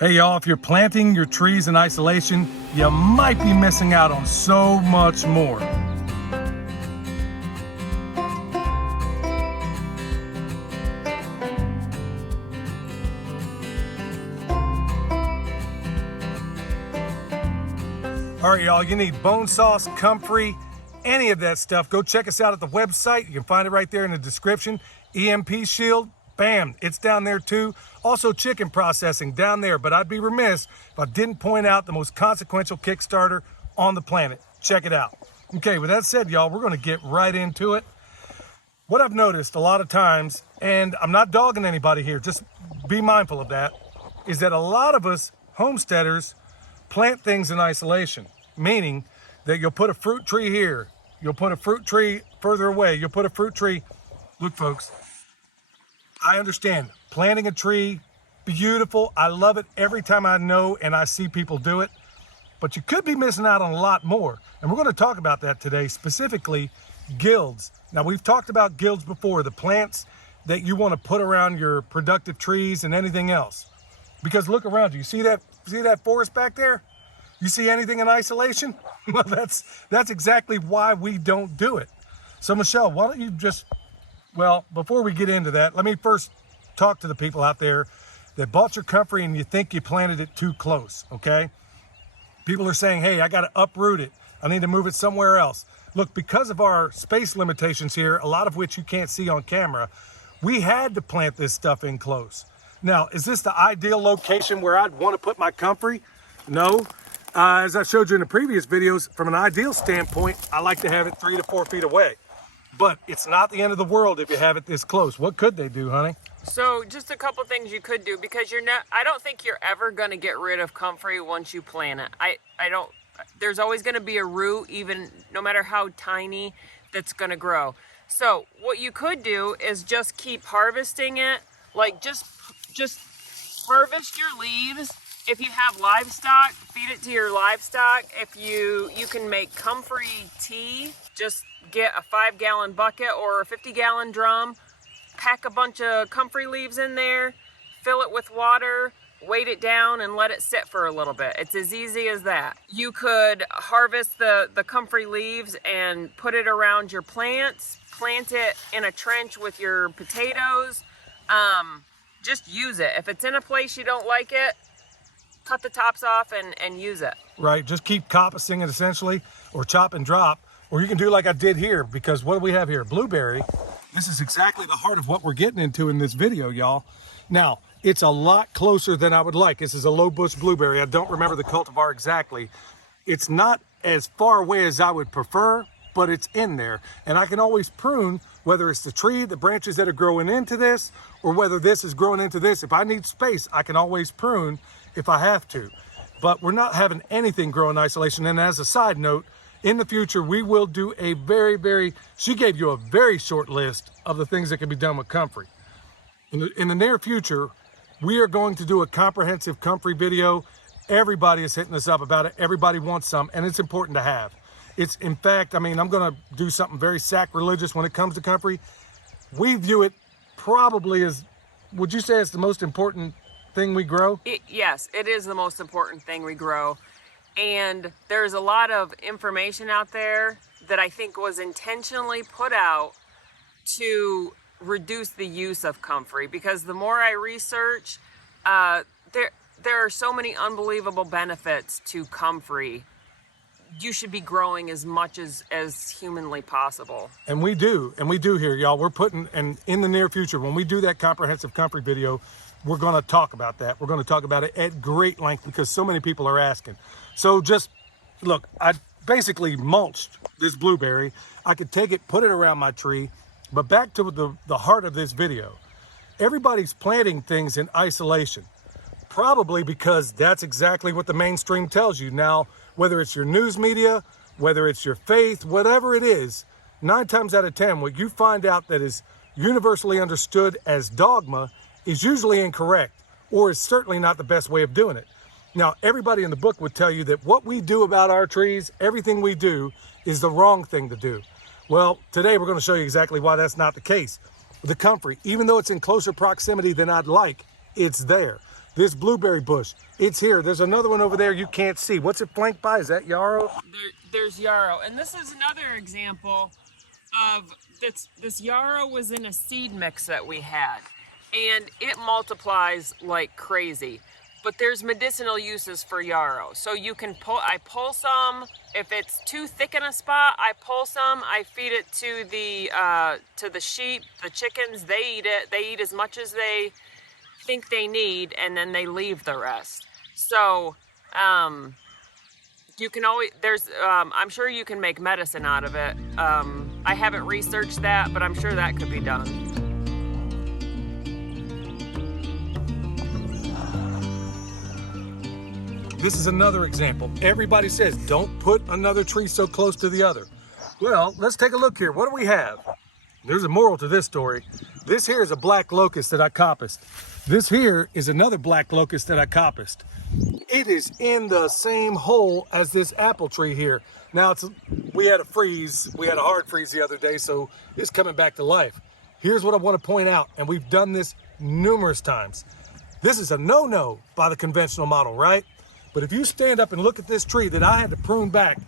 Hey y'all, if you're planting your trees in isolation, you might be missing out on so much more. All right, y'all, you need bone sauce, comfrey, any of that stuff. Go check us out at the website. You can find it right there in the description. EMP shield, bam, it's down there too. Also chicken processing down there, but I'd be remiss if I didn't point out the most consequential Kickstarter on the planet. Check it out. Okay, with that said, y'all, we're gonna get right into it. What I've noticed a lot of times, and I'm not dogging anybody here, just be mindful of that, is that a lot of us homesteaders plant things in isolation, meaning that you'll put a fruit tree here, you'll put a fruit tree further away, you'll put a fruit tree. Look, folks, I understand planting a tree, beautiful. I love it every time I know and I see people do it, but you could be missing out on a lot more. And we're going to talk about that today, specifically guilds. Now, we've talked about guilds before, the plants that you want to put around your productive trees and anything else. Because look around you, see that forest back there? You see anything in isolation? Well, that's exactly why we don't do it. So Michelle, why don't you just, well, before we get into that, let me first talk to the people out there that bought your comfrey and you think you planted it too close, okay? People are saying, hey, I got to uproot it. I need to move it somewhere else. Look, because of our space limitations here, a lot of which you can't see on camera, we had to plant this stuff in close. Now, is this the ideal location where I'd want to put my comfrey? No. As I showed you in the previous videos, from an ideal standpoint, I like to have it 3 to 4 feet away. But it's not the end of the world if you have it this close. What could they do, honey? So just a couple things you could do, because I don't think you're ever going to get rid of comfrey once you plant it. I don't, there's always going to be a root, even no matter how tiny, that's going to grow. So what you could do is just keep harvesting it, like just harvest your leaves. If you have livestock, feed it to your livestock. If you can make comfrey tea, just get a 5-gallon bucket or a 50-gallon drum, pack a bunch of comfrey leaves in there, fill it with water, weight it down and let it sit for a little bit. It's as easy as that. You could harvest the comfrey leaves and put it around your plants, plant it in a trench with your potatoes. Just use it. If it's in a place you don't like it, cut the tops off and use it. Right, just keep coppicing it essentially, or chop and drop, or you can do like I did here, because what do we have here? Blueberry. This is exactly the heart of what we're getting into in this video, y'all. Now, it's a lot closer than I would like. This is a low bush blueberry. I don't remember the cultivar exactly. It's not as far away as I would prefer, but it's in there. And I can always prune, whether it's the tree, the branches that are growing into this, or whether this is growing into this. If I need space, I can always prune if I have to. But we're not having anything grow in isolation. And as a side note, in the future, we will do a she gave you a very short list of the things that can be done with comfrey. In the near future, we are going to do a comprehensive comfrey video. Everybody is hitting us up about it. Everybody wants some, and it's important to have. It's, in fact, I mean, I'm gonna do something very sacrilegious when it comes to comfrey. We view it probably as, would you say it's the most important thing we grow? Yes, it is the most important thing we grow. And there's a lot of information out there that I think was intentionally put out to reduce the use of comfrey, because the more I research, there are so many unbelievable benefits to comfrey. You should be growing as much as humanly possible. And we do here, y'all. We're putting, and in the near future, when we do that comprehensive comfrey video, we're gonna talk about that. We're gonna talk about it at great length because so many people are asking. So just, look, I basically mulched this blueberry. I could take it, put it around my tree, but back to the heart of this video. Everybody's planting things in isolation, probably because that's exactly what the mainstream tells you. Now, whether it's your news media, whether it's your faith, whatever it is, 9 times out of 10, what you find out that is universally understood as dogma is usually incorrect, or is certainly not the best way of doing it. Now, everybody in the book would tell you that what we do about our trees, everything we do, is the wrong thing to do. Well, today we're going to show you exactly why that's not the case. The comfrey, even though it's in closer proximity than I'd like, it's there. This blueberry bush, it's here. There's another one over there you can't see. What's it flanked by? Is that yarrow? There's yarrow. And this is another example of this yarrow was in a seed mix that we had. And it multiplies like crazy. But there's medicinal uses for yarrow. So you can I pull some. If it's too thick in a spot, I pull some. I feed it to the sheep, the chickens. They eat it. They eat as much as they think they need, and then they leave the rest. So you can always I'm sure you can make medicine out of it. I haven't researched that, but I'm sure that could be done. This is another example. Everybody says, don't put another tree so close to the other. Well, let's take a look here. What do we have? There's a moral to this story. This here is a black locust that I coppiced. This here is another black locust that I coppiced. It is in the same hole as this apple tree here. Now, we had a hard freeze the other day, so it's coming back to life. Here's what I want to point out, and we've done this numerous times. This is a no-no by the conventional model, right? But if you stand up and look at this tree that I had to prune back,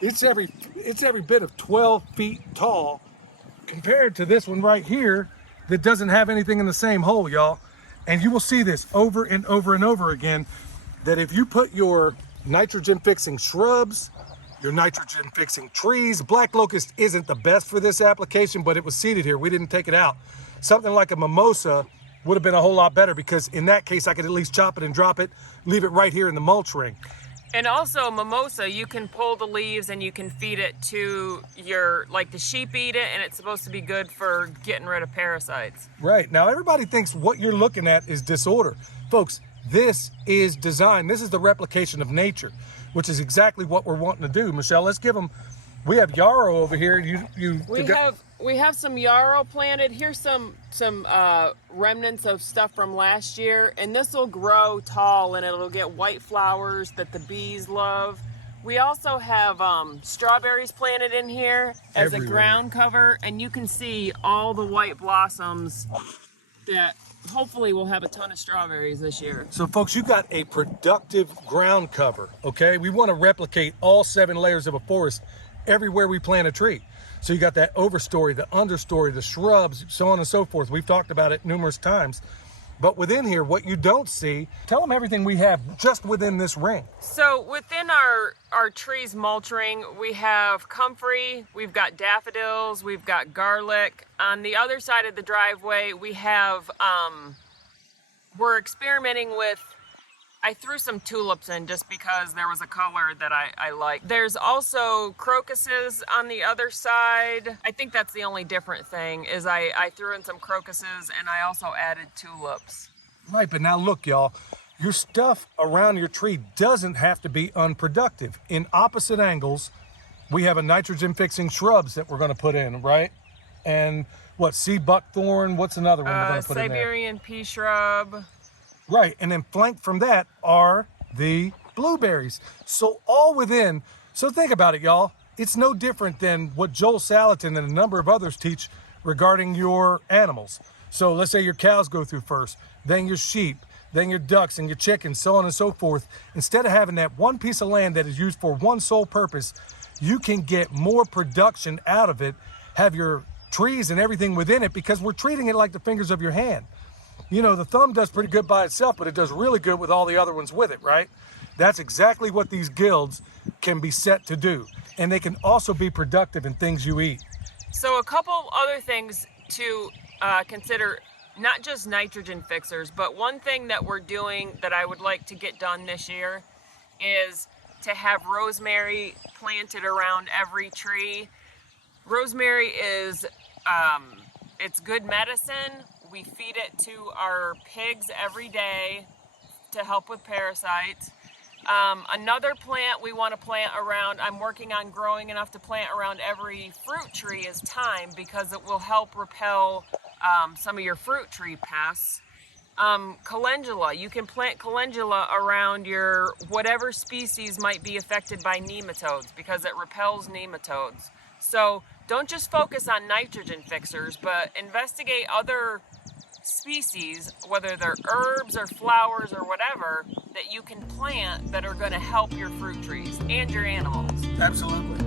it's every bit of 12 feet tall compared to this one right here that doesn't have anything in the same hole, y'all. And you will see this over and over and over again, that if you put your nitrogen fixing shrubs, your nitrogen fixing trees, black locust isn't the best for this application, but it was seeded here. We didn't take it out. Something like a mimosa would have been a whole lot better, because in that case I could at least chop it and drop it, leave it right here in the mulch ring. And also mimosa, you can pull the leaves and you can feed it to like the sheep eat it, and it's supposed to be good for getting rid of parasites. Right. Now everybody thinks what you're looking at is disorder. Folks, this is design. This is the replication of nature, which is exactly what we're wanting to do. Michelle, let's give them, we have yarrow over here. We have some yarrow planted. Here's some remnants of stuff from last year, and this will grow tall and it'll get white flowers that the bees love. We also have strawberries planted in here as a ground cover, and you can see all the white blossoms that hopefully we'll have a ton of strawberries this year. So folks, you got a productive ground cover, okay? We want to replicate all 7 layers of a forest everywhere we plant a tree. So you got that overstory, the understory, the shrubs, so on and so forth. We've talked about it numerous times. But within here, what you don't see, tell them everything we have just within this ring. So within our trees mulch ring, we have comfrey, we've got daffodils, we've got garlic. On the other side of the driveway, we have, we're experimenting with, I threw some tulips in just because there was a color that I like. There's also crocuses on the other side. I think that's the only different thing, is I threw in some crocuses and I also added tulips. Right, but now look, y'all, your stuff around your tree doesn't have to be unproductive. In opposite angles, we have a nitrogen fixing shrubs that we're gonna put in, right? And what, sea buckthorn, what's another one we're gonna put in there? Siberian pea shrub. Right, and then flanked from that are the blueberries. So all within, so think about it, y'all. It's no different than what Joel Salatin and a number of others teach regarding your animals. So let's say your cows go through first, then your sheep, then your ducks and your chickens, so on and so forth. Instead of having that one piece of land that is used for one sole purpose, you can get more production out of it, have your trees and everything within it, because we're treating it like the fingers of your hand. You know, the thumb does pretty good by itself, but it does really good with all the other ones with it, right? That's exactly what these guilds can be set to do. And they can also be productive in things you eat. So a couple other things to consider, not just nitrogen fixers, but one thing that we're doing that I would like to get done this year is to have rosemary planted around every tree. Rosemary is, it's good medicine. We feed it to our pigs every day to help with parasites. Another plant we want to plant around, I'm working on growing enough to plant around every fruit tree, is thyme, because it will help repel some of your fruit tree pests. Calendula, you can plant calendula around your whatever species might be affected by nematodes, because it repels nematodes. So don't just focus on nitrogen fixers, but investigate other species, whether they're herbs or flowers or whatever, that you can plant that are going to help your fruit trees and your animals. Absolutely.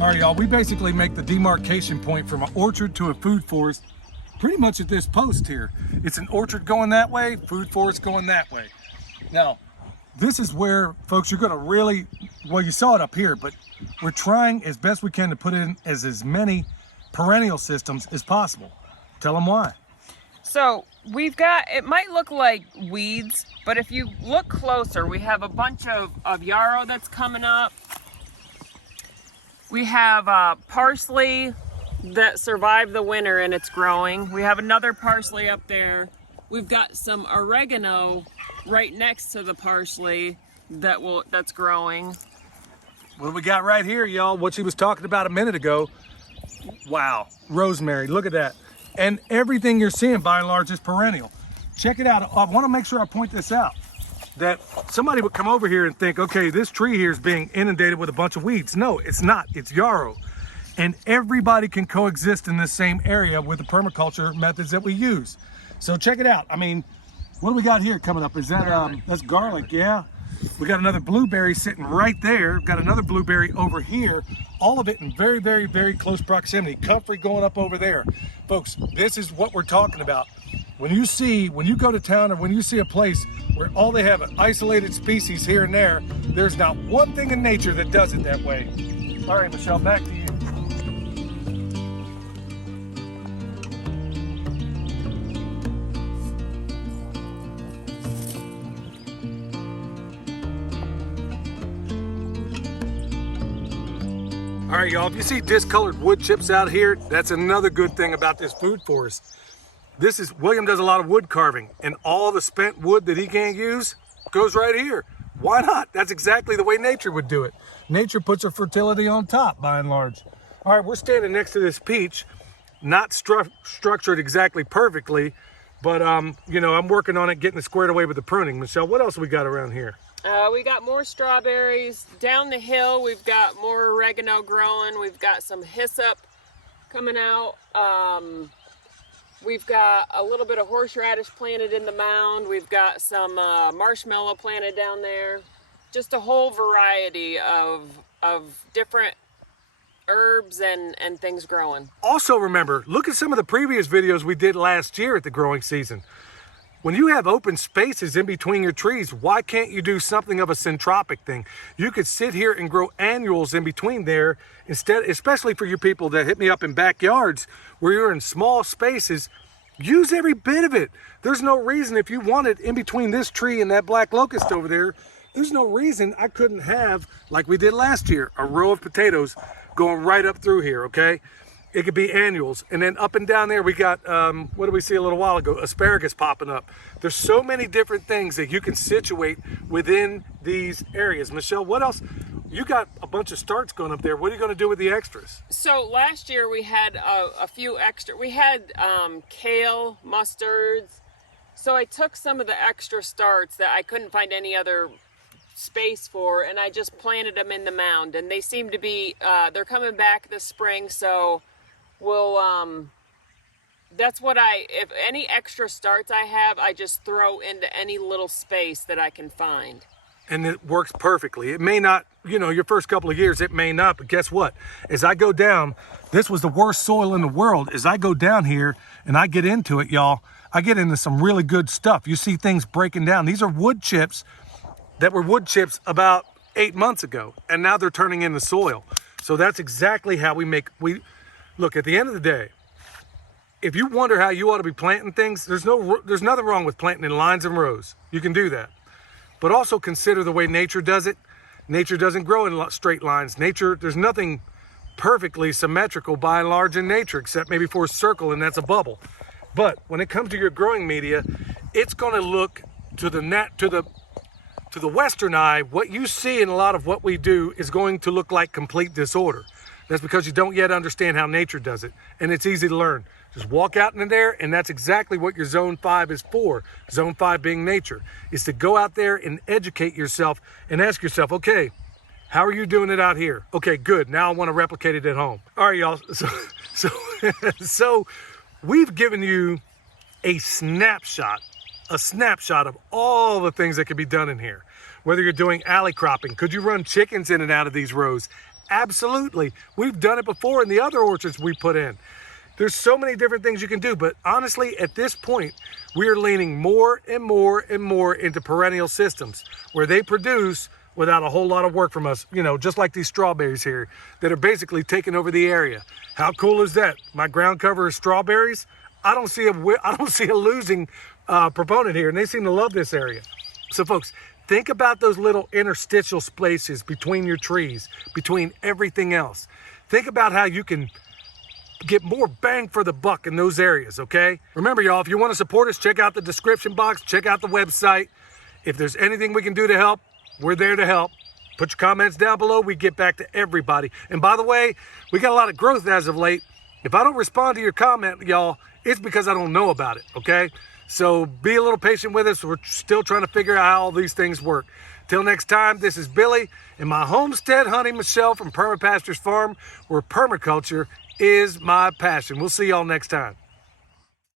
All right, y'all, we basically make the demarcation point from an orchard to a food forest pretty much at this post here. It's an orchard going that way, food forest going that way. Now, this is where, folks, you're gonna really, well, you saw it up here, but we're trying as best we can to put in as many perennial systems as possible. Tell them why. So we've got, it might look like weeds, but if you look closer, we have a bunch of yarrow that's coming up. We have parsley that survived the winter and it's growing. We have another parsley up there. We've got some oregano right next to the parsley that's growing. What do we got right here, y'all? What she was talking about a minute ago. Wow, rosemary, look at that. And everything you're seeing by and large is perennial. Check it out. I want to make sure I point this out, that somebody would come over here and think, okay, this tree here is being inundated with a bunch of weeds. No, it's not. It's yarrow. And everybody can coexist in this same area with the permaculture methods that we use. So check it out. I mean, what do we got here coming up? Is that, that's garlic, yeah. We got another blueberry sitting right there. Got another blueberry over here. All of it in very, very, very close proximity. Comfrey going up over there. Folks, this is what we're talking about. When you go to town or when you see a place where all they have an isolated species here and there, there's not one thing in nature that does it that way. All right, Michelle, back to you. All right, y'all, if you see discolored wood chips out here, that's another good thing about this food forest. William does a lot of wood carving, and all the spent wood that he can't use goes right here. Why not? That's exactly the way nature would do it. Nature puts her fertility on top, by and large. All right, we're standing next to this peach, not structured exactly perfectly, but you know, I'm working on it, getting it squared away with the pruning. Michelle, what else we got around here? We got more strawberries. Down the hill, we've got more oregano growing. We've got some hyssop coming out. We've got a little bit of horseradish planted in the mound. We've got some marshmallow planted down there. Just a whole variety of different herbs and things growing. Also remember, look at some of the previous videos we did last year at the growing season. When you have open spaces in between your trees, why can't you do something of a syntropic thing? You could sit here and grow annuals in between there instead, especially for you people that hit me up in backyards where you're in small spaces. Use every bit of it. There's no reason, if you wanted in between this tree and that black locust over there, there's no reason I couldn't have, like we did last year, a row of potatoes going right up through here, okay? It could be annuals. And then up and down there, we got, what did we see a little while ago? Asparagus popping up. There's so many different things that you can situate within these areas. Michelle, what else? You got a bunch of starts going up there. What are you going to do with the extras? So last year we had a few extra. We had kale, mustards. So I took some of the extra starts that I couldn't find any other space for, and I just planted them in the mound. And they seem to be, they're coming back this spring. So we'll, that's what if any extra starts I have, I just throw into any little space that I can find. And it works perfectly. It may not, you know, your first couple of years, it may not, but guess what? As I go down, this was the worst soil in the world. As I go down here and I get into it, y'all, I get into some really good stuff. You see things breaking down. These are wood chips that were wood chips about 8 months ago, and now they're turning into soil. So that's exactly how look, at the end of the day, if you wonder how you ought to be planting things, there's nothing wrong with planting in lines and rows. You can do that. But also consider the way nature does it. Nature doesn't grow in straight lines. There's nothing perfectly symmetrical by and large in nature, except maybe for a circle, and that's a bubble. But when it comes to your growing media, it's going to look to the Western eye. What you see in a lot of what we do is going to look like complete disorder. That's because you don't yet understand how nature does it, and it's easy to learn. Just walk out into there, and that's exactly what your Zone 5 is for. Zone 5 being nature, is to go out there and educate yourself and ask yourself, okay, how are you doing it out here? Okay, good. Now I want to replicate it at home. All right, y'all. So we've given you a snapshot of all the things that can be done in here. Whether you're doing alley cropping, could you run chickens in and out of these rows? Absolutely. We've done it before in the other orchards we put in. There's so many different things you can do, but honestly, at this point, we are leaning more and more and more into perennial systems where they produce without a whole lot of work from us, just like these strawberries here that are basically taking over the area. How cool is that? My ground cover is strawberries. I don't see a losing proponent here, and they seem to love this area. So folks, think about those little interstitial spaces between your trees, between everything else. Think about how you can get more bang for the buck in those areas, okay? Remember, y'all, if you want to support us, check out the description box, check out the website. If there's anything we can do to help, we're there to help. Put your comments down below. We get back to everybody. And by the way, we got a lot of growth as of late. If I don't respond to your comment, y'all, it's because I don't know about it, okay? So be a little patient with us. We're still trying to figure out how all these things work. Till next time, this is Billy and my homestead hunting Michelle from Perma Pastures Farm, where permaculture is my passion. We'll see y'all next time.